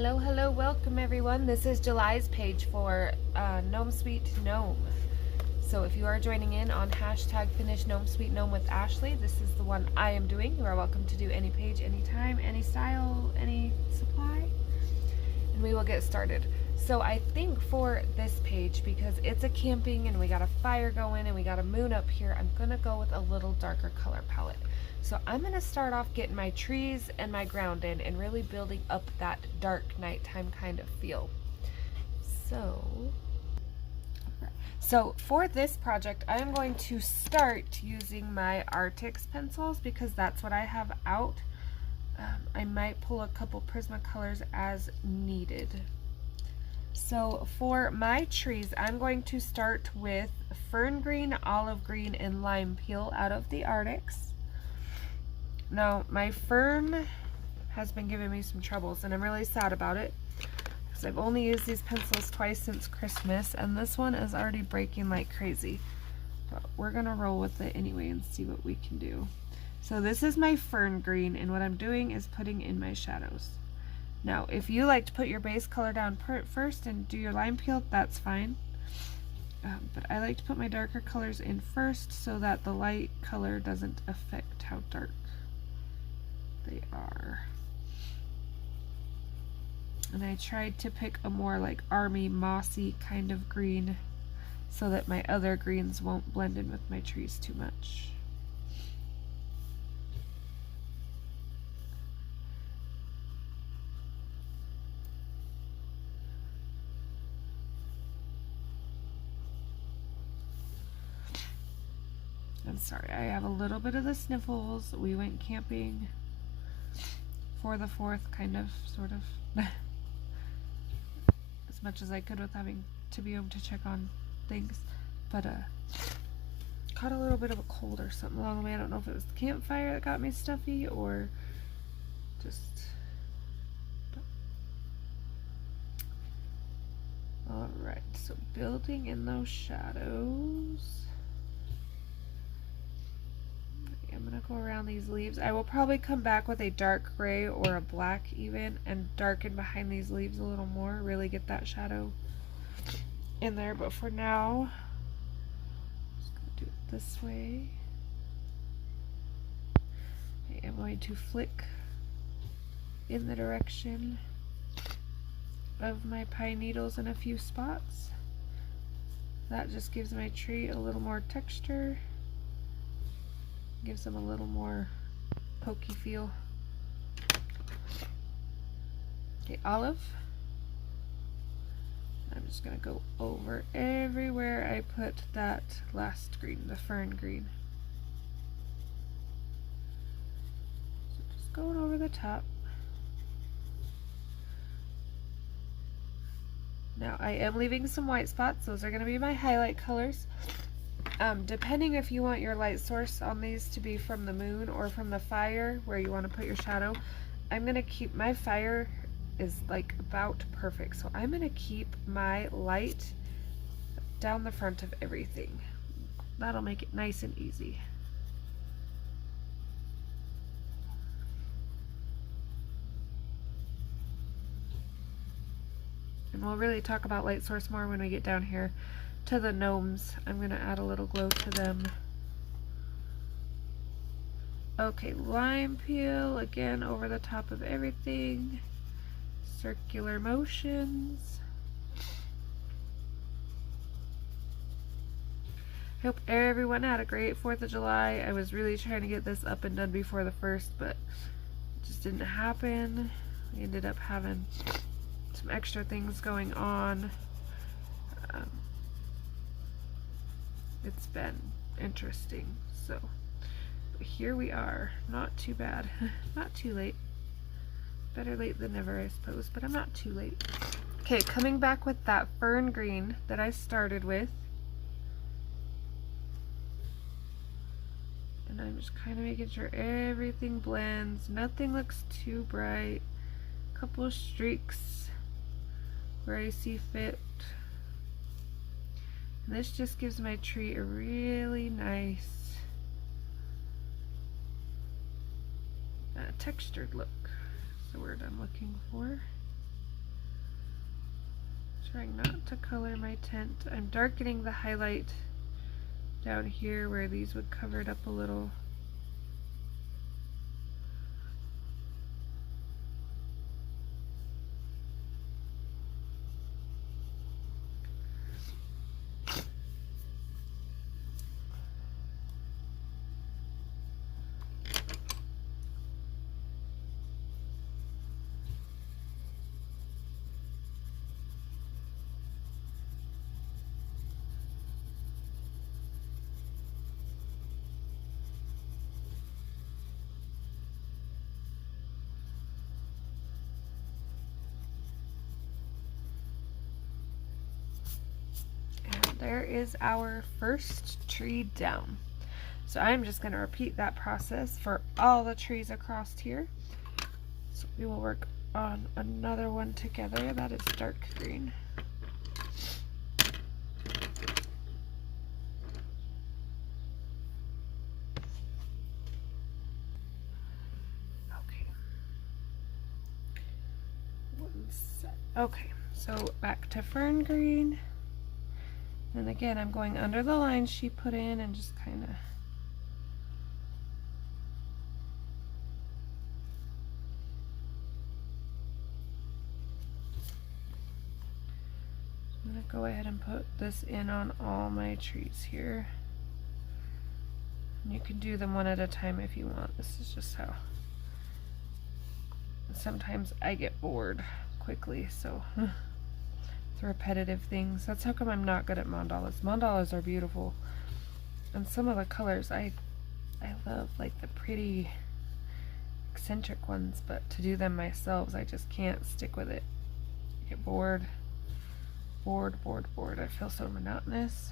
Hello, welcome everyone. This is July's page for Gnome Sweet Gnome. So if you are joining in on hashtag finishgnomesweetgnomewithashley, this is the one I am doing. You are welcome to do any page, anytime, any style, any supply, and we will get started. So I think for this page, because it's a camping and we got a fire going and we got a moon up here, I'm gonna go with a little darker color palette. So I'm going to start off getting my trees and my ground in and really building up that dark nighttime kind of feel. So for this project, I am going to start using my Arrtx pencils because that's what I have out. I might pull a couple Prismacolors as needed. So for my trees, I'm going to start with fern green, olive green, and lime peel out of the Arrtx. Now, my fern has been giving me some troubles, and I'm really sad about it, because I've only used these pencils twice since Christmas, and this one is already breaking like crazy. But we're going to roll with it anyway and see what we can do. So this is my fern green, and what I'm doing is putting in my shadows. Now, if you like to put your base color down first and do your lime peel, that's fine. But I like to put my darker colors in first so that the light color doesn't affect how dark they are. And I tried to pick a more like army mossy kind of green so that my other greens won't blend in with my trees too much. I'm sorry, I have a little bit of the sniffles. We went camping for the 4th, kind of, sort of, as much as I could with having to be able to check on things, but caught a little bit of a cold or something along the way. I don't know if it was the campfire that got me stuffy or just, alright, so building in those shadows. I'm going to go around these leaves. I will probably come back with a dark gray or a black even and darken behind these leaves a little more, really get that shadow in there. But for now, I'm just going to do it this way. I am going to flick in the direction of my pine needles in a few spots. That just gives my tree a little more texture. Gives them a little more pokey feel. Okay, olive. I'm just going to go over everywhere I put that last green, the fern green. So just going over the top. Now I am leaving some white spots. Those are going to be my highlight colors. Depending if you want your light source on these to be from the moon or from the fire where you want to put your shadow, I'm going to keep my fire is like about perfect. So I'm going to keep my light down the front of everything. That'll make it nice and easy. And we'll really talk about light source more when we get down here to the gnomes. I'm going to add a little glow to them. Okay, lime peel again over the top of everything. Circular motions. Hope everyone had a great 4th of July. I was really trying to get this up and done before the 1st, but it just didn't happen. We ended up having some extra things going on. It's been interesting, so but here we are. Not too bad. Not too late. Better late than never, I suppose, but I'm not too late. Okay, coming back with that fern green that I started with, and I'm just kind of making sure everything blends. Nothing looks too bright. A couple of streaks where I see fit. This just gives my tree a really nice textured look. That's the word I'm looking for. Trying not to color my tent. I'm darkening the highlight down here where these would cover it up a little. There is our first tree down. So I'm just going to repeat that process for all the trees across here. So we will work on another one together that is dark green. Okay, so back to fern green. And again, I'm going under the lines she put in and just kind of I'm going to go ahead and put this in on all my trees here. And you can do them one at a time if you want. This is just how. Sometimes I get bored quickly, so it's repetitive things. That's how come I'm not good at mandalas. Mandalas are beautiful, and some of the colors I love, like the pretty eccentric ones, but to do them myself I just can't stick with it. I get bored. I feel so monotonous.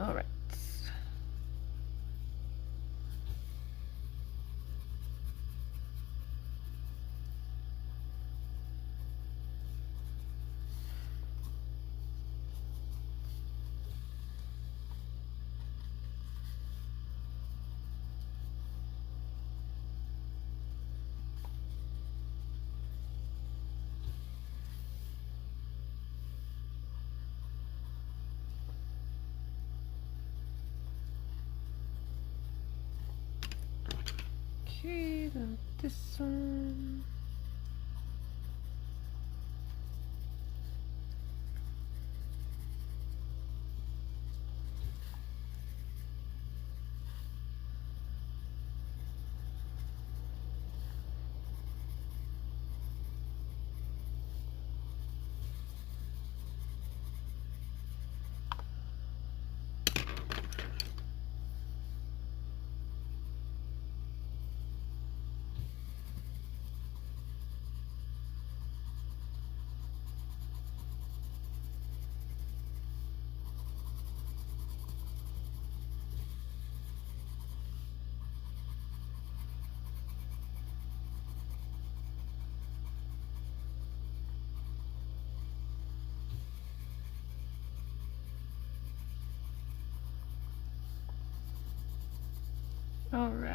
All right. Okay, then this one. All right.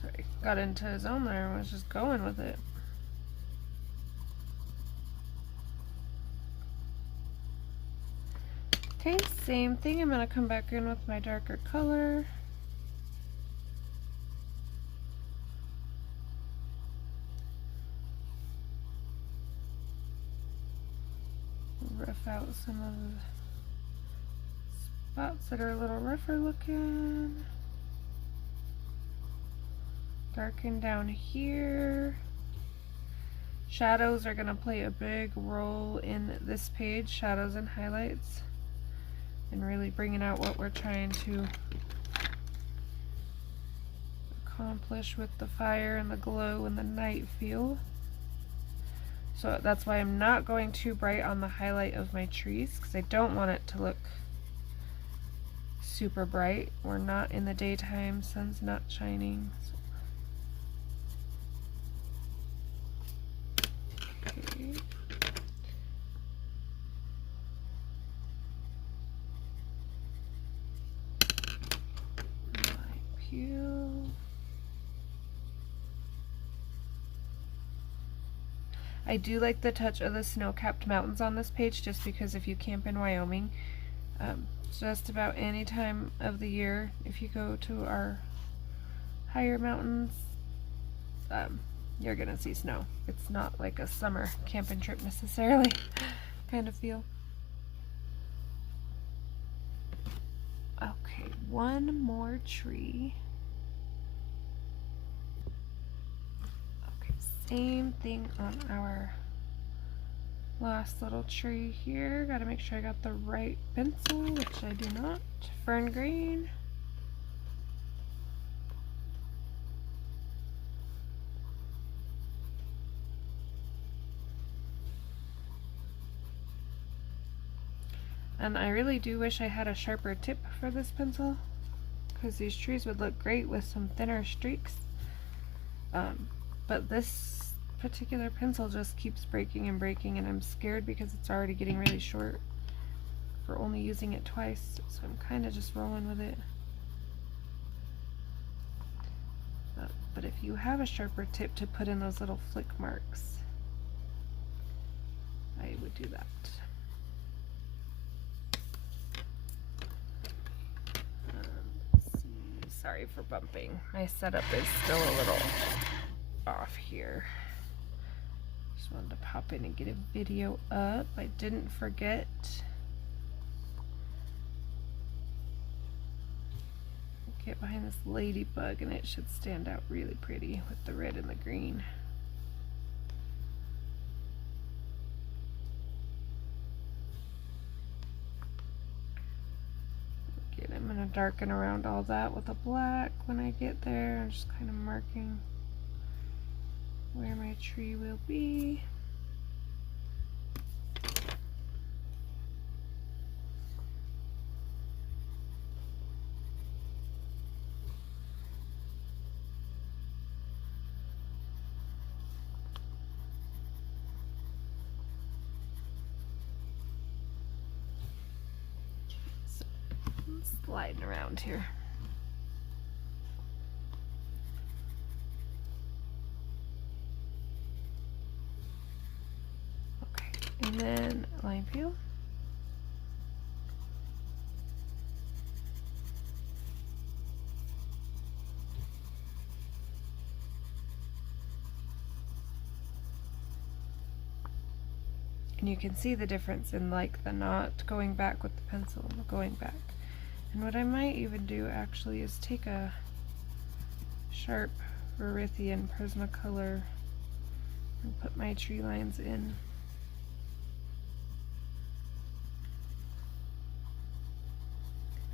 Sorry, got into his own there and was just going with it. Okay, same thing. I'm going to come back in with my darker color. Rough out some of the spots that are a little rougher looking. Darken down here. Shadows are going to play a big role in this page, shadows and highlights, and really bringing out what we're trying to accomplish with the fire and the glow and the night feel. So that's why I'm not going too bright on the highlight of my trees, because I don't want it to look super bright. We're not in the daytime, sun's not shining. Okay. Light peel. I do like the touch of the snow-capped mountains on this page, just because if you camp in Wyoming, just about any time of the year, if you go to our higher mountains, you're gonna see snow. It's not like a summer camping trip necessarily kind of feel. Okay, one more tree. Okay, same thing on our last little tree here. Gotta make sure I got the right pencil, which I do not. Fern green. And I really do wish I had a sharper tip for this pencil, because these trees would look great with some thinner streaks. But this particular pencil just keeps breaking and breaking, and I'm scared because it's already getting really short for only using it twice, so I'm kind of just rolling with it. But if you have a sharper tip to put in those little flick marks, I would do that. Sorry for bumping. My setup is still a little off here. Just wanted to pop in and get a video up. I didn't forget. Get behind this ladybug and it should stand out really pretty with the red and the green. I'm going to darken around all that with a black when I get there. I'm just kind of marking where my tree will be. Sliding around here. Okay, and then line peel. And you can see the difference in like the not going back with the pencil, going back. And what I might even do actually is take a sharp Arrtx Prismacolor and put my tree lines in.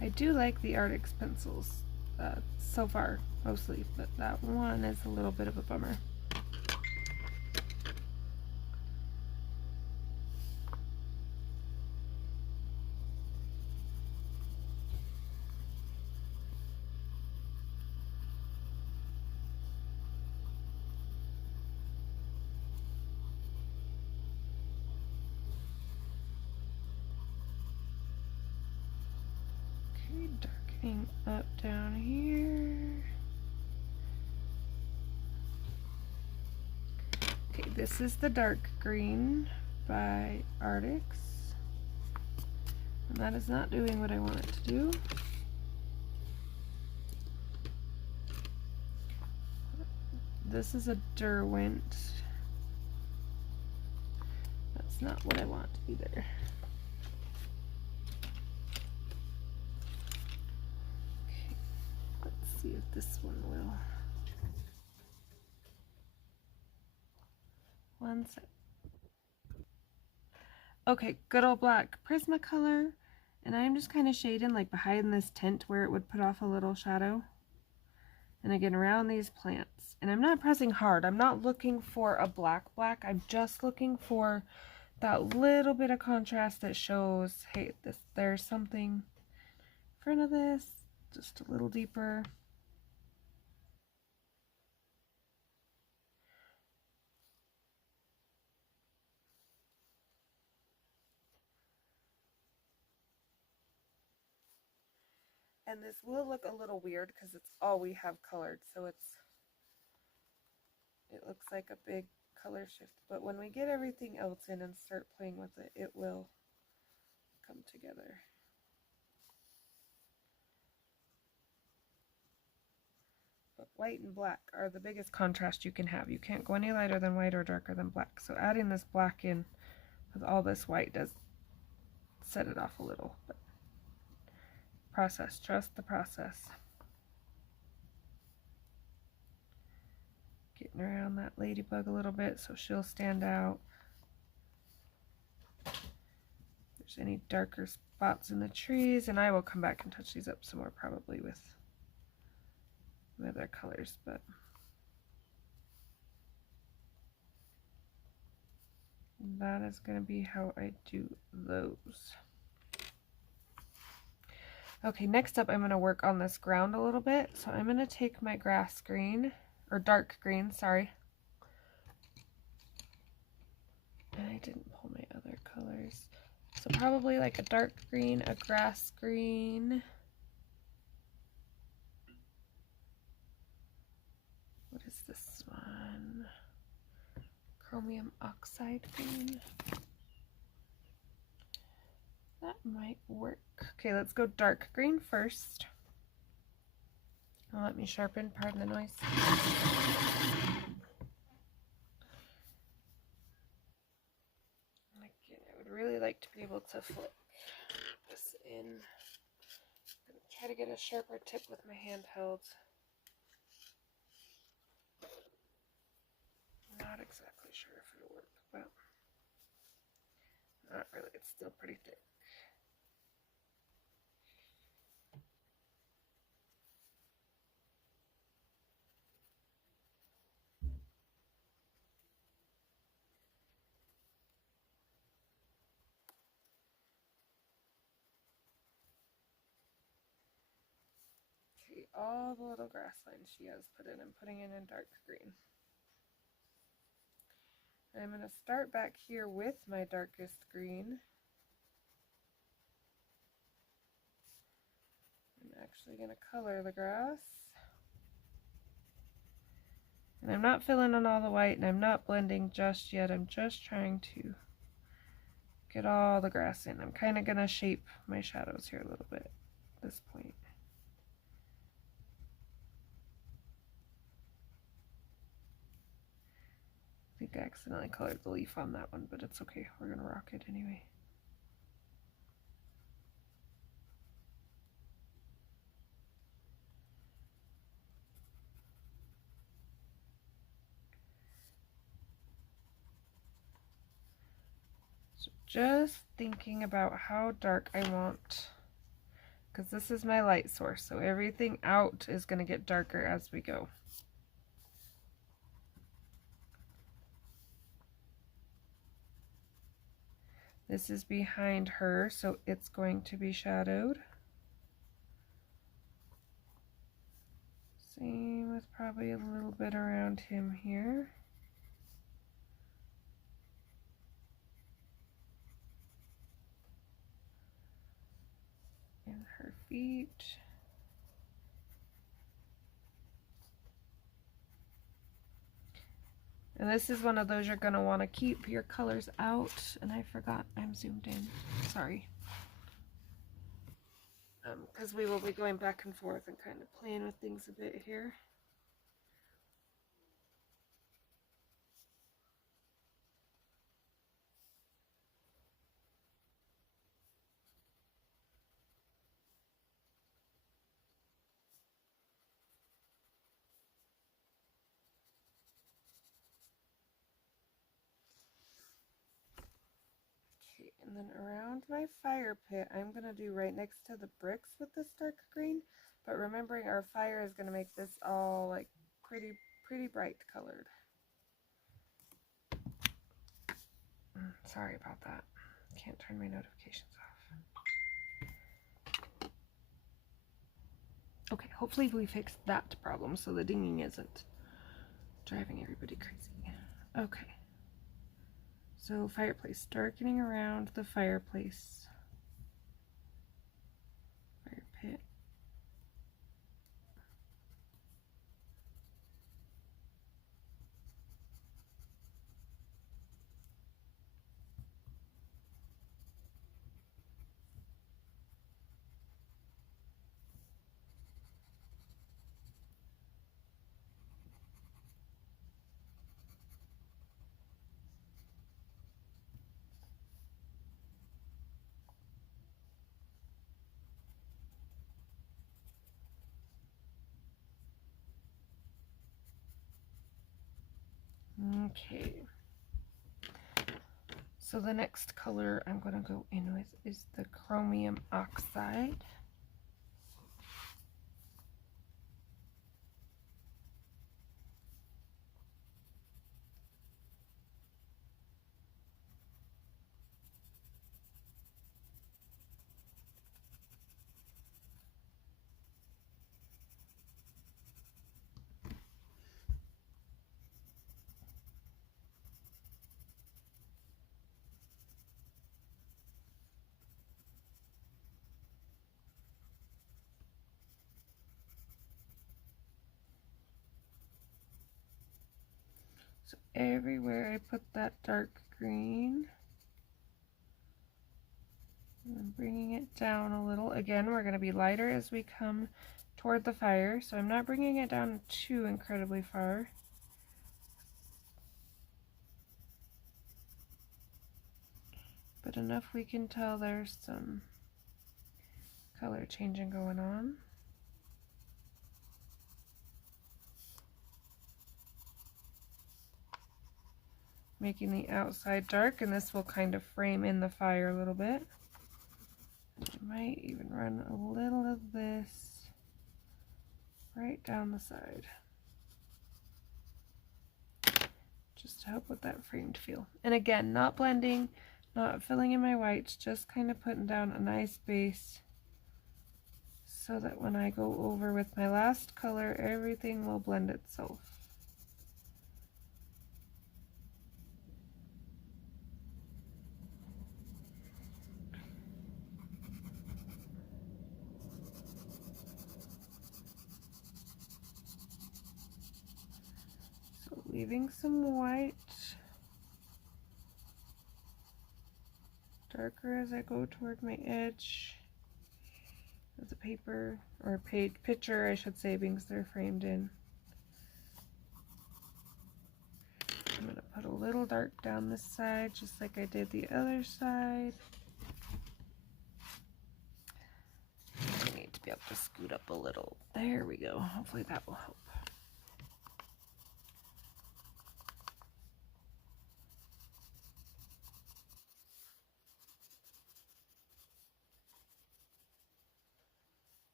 I do like the Arrtx pencils so far, mostly, but that one is a little bit of a bummer. Darkening up down here. Okay, this is the dark green by Arrtx, and that is not doing what I want it to do. This is a Derwent. That's not what I want either. See if this one will. One sec. Okay, good old black Prismacolor, and I'm just kind of shading like behind this tent where it would put off a little shadow. And again, around these plants. And I'm not pressing hard. I'm not looking for a black. I'm just looking for that little bit of contrast that shows, hey, there's something in front of this, just a little deeper. And this will look a little weird because it's all we have colored, so it looks like a big color shift, but when we get everything else in and start playing with it, it will come together. But white and black are the biggest contrast you can have. You can't go any lighter than white or darker than black. So adding this black in with all this white does set it off a little. But process, trust the process. Getting around that ladybug a little bit so she'll stand out. If there's any darker spots in the trees, and I will come back and touch these up some more probably with other colors, but that is going to be how I do those. Okay, next up I'm going to work on this ground a little bit. So I'm going to take my grass green, or dark green, sorry. And I didn't pull my other colors. So probably like a dark green, a grass green. What is this one? Chromium oxide green. That might work. Okay, let's go dark green first. Let me sharpen, pardon the noise. Again, I would really like to be able to flip this in. I'm going to try to get a sharper tip with my handheld. Not exactly sure if it'll work, but not really. It's still pretty thick. Okay, all the little grass lines she has put in, I'm putting in dark green. I'm going to start back here with my darkest green. I'm actually going to color the grass. And I'm not filling in all the white, and I'm not blending just yet. I'm just trying to get all the grass in. I'm kind of going to shape my shadows here a little bit at this point. I think I accidentally colored the leaf on that one, but it's okay. We're going to rock it anyway. So just thinking about how dark I want, because this is my light source, so everything out is going to get darker as we go. This is behind her, so it's going to be shadowed. Same with probably a little bit around him here. And her feet. And this is one of those you're going to want to keep your colors out. And I forgot I'm zoomed in. Sorry. Because we will be going back and forth and kind of playing with things a bit here. And then around my fire pit, I'm going to do right next to the bricks with this dark green. But remembering our fire is going to make this all like pretty bright colored. Sorry about that. Can't turn my notifications off. Okay, hopefully we fixed that problem so the dinging isn't driving everybody crazy. Okay. So fireplace, darkening around the fireplace. Fire pit. Okay. So the next color I'm going to go in with is the chromium oxide. So everywhere I put that dark green, I'm bringing it down a little. Again, we're going to be lighter as we come toward the fire, so I'm not bringing it down too incredibly far. But enough we can tell there's some color changing going on. Making the outside dark, and this will kind of frame in the fire a little bit. I might even run a little of this right down the side, just to help with that framed feel. And again, not blending, not filling in my whites, just kind of putting down a nice base so that when I go over with my last color, everything will blend itself. So leaving some white, darker as I go toward my edge of the paper, or picture I should say, because they're framed in. I'm going to put a little dark down this side, just like I did the other side. I need to be able to scoot up a little. There we go. Hopefully that will help.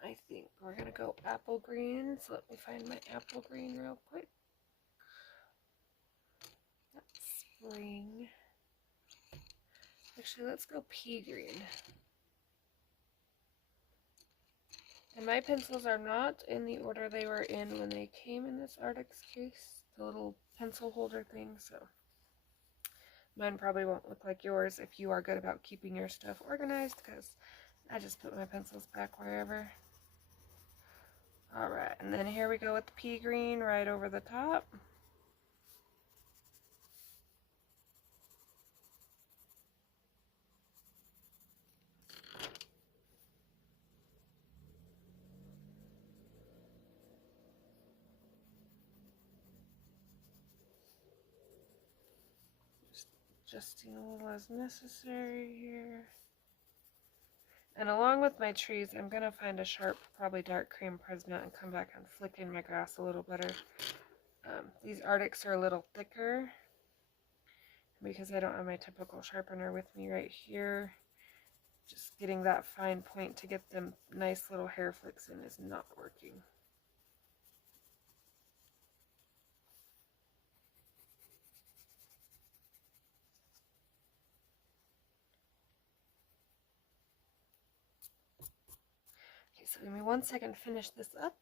I think we're going to go apple green, so let me find my apple green real quick. That's spring. Actually, let's go pea green. And my pencils are not in the order they were in when they came in this Arrtx case, the little pencil holder thing, so mine probably won't look like yours if you are good about keeping your stuff organized, because I just put my pencils back wherever. Alright, and then here we go with the pea green right over the top. Just adjusting a little as necessary here. And along with my trees, I'm going to find a sharp, probably dark cream Prisma and come back and flick in my grass a little better. These Arrtx are a little thicker because I don't have my typical sharpener with me right here. Just getting that fine point to get them nice little hair flicks in is not working. Okay, so give me 1 second to finish this up.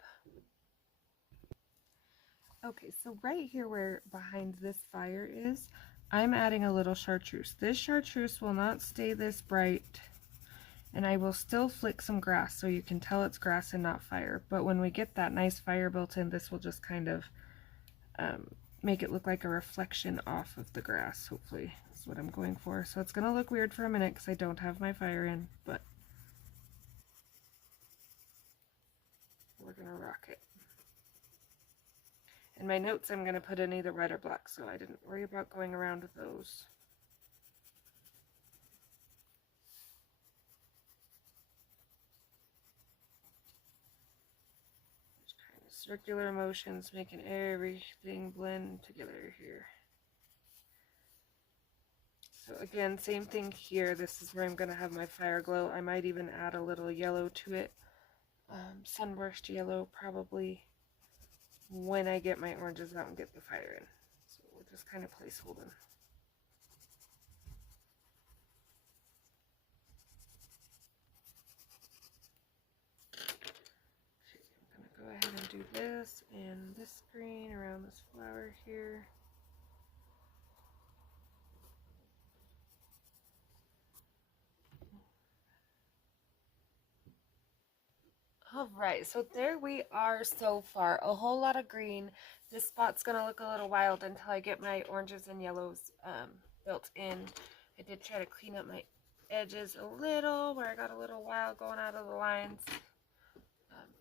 Okay, so right here where behind this fire is, I'm adding a little chartreuse. This chartreuse will not stay this bright, and I will still flick some grass so you can tell it's grass and not fire. But when we get that nice fire built in, this will just kind of make it look like a reflection off of the grass, hopefully. That's what I'm going for. So it's going to look weird for a minute because I don't have my fire in, but we're going to rock it. And my notes I'm going to put in either red or black, so I didn't worry about going around with those. circular motions, making everything blend together here. So again, same thing here. This is where I'm going to have my fire glow. I might even add a little yellow to it. Sunburst yellow probably when I get my oranges out and get the fire in. So we're just kind of placeholding. Okay, I'm going to go ahead and do this and this green around this flower here. Alright, so there we are so far. A whole lot of green. This spot's going to look a little wild until I get my oranges and yellows built in. I did try to clean up my edges a little where I got a little wild going out of the lines.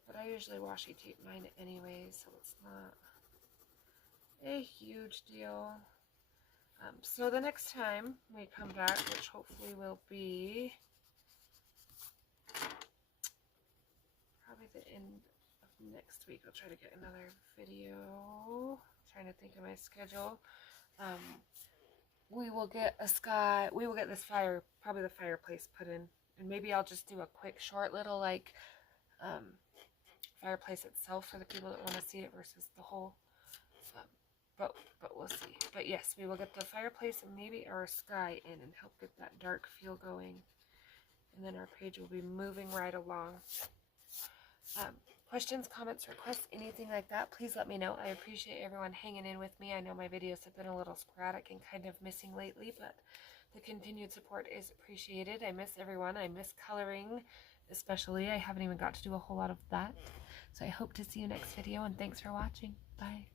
But I usually washi tape mine anyway, so it's not a huge deal. So the next time we come back, which hopefully will be probably the end of next week. I'll try to get another video. I'm trying to think of my schedule. We will get this fire, probably the fireplace put in. And maybe I'll just do a quick short little like fireplace itself for the people that want to see it versus the whole. But we'll see. But yes, we will get the fireplace and maybe our sky in and help get that dark feel going. And then our page will be moving right along. Questions, comments, requests, anything like that, please let me know. I appreciate everyone hanging in with me. I know my videos have been a little sporadic and kind of missing lately, but the continued support is appreciated. I miss everyone. I miss coloring, especially. I haven't even got to do a whole lot of that. So I hope to see you next video, and thanks for watching. Bye.